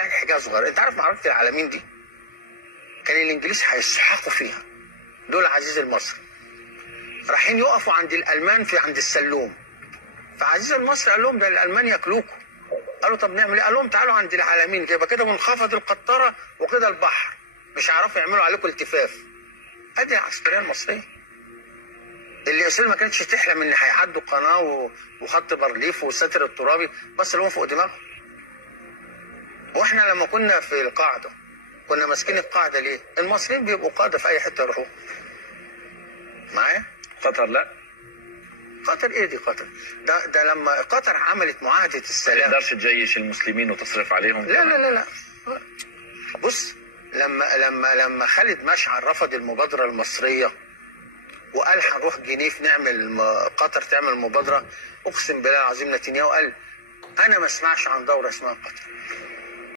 احكي لك حكايه صغيره. انت عارف معركه العالمين دي كان الانجليز هيسحقوا فيها دول عزيز المصري، رايحين يقفوا عند الالمان عند السلوم. فعزيز المصري قال لهم ده الالمان ياكلوكوا. قالوا طب نعمل ايه؟ قال لهم تعالوا عند العالمين يبقى كده منخفض القطاره وكده البحر، مش هيعرفوا يعملوا عليكم التفاف. ادي العسكريه المصريه اللي اسرائيل ما كانتش تحلم ان هيعدوا قناه وخط بارليف والساتر الترابي، بس اللي هم فوق دماغهم. واحنا لما كنا في القاعده كنا ماسكين القاعده ليه؟ المصريين بيبقوا قاده في اي حته يروحوا. معايا؟ قطر لا. قطر ايه دي قطر؟ ده لما قطر عملت معاهده ما السلام. تقدرش تجيش المسلمين وتصرف عليهم. لا لا لا لا. بص، لما خالد مشعل رفض المبادره المصريه وقال هنروح جنيف نعمل قطر تعمل مبادره، اقسم بالله العظيم نتنياهو قال انا ما اسمعش عن دوره اسمها قطر.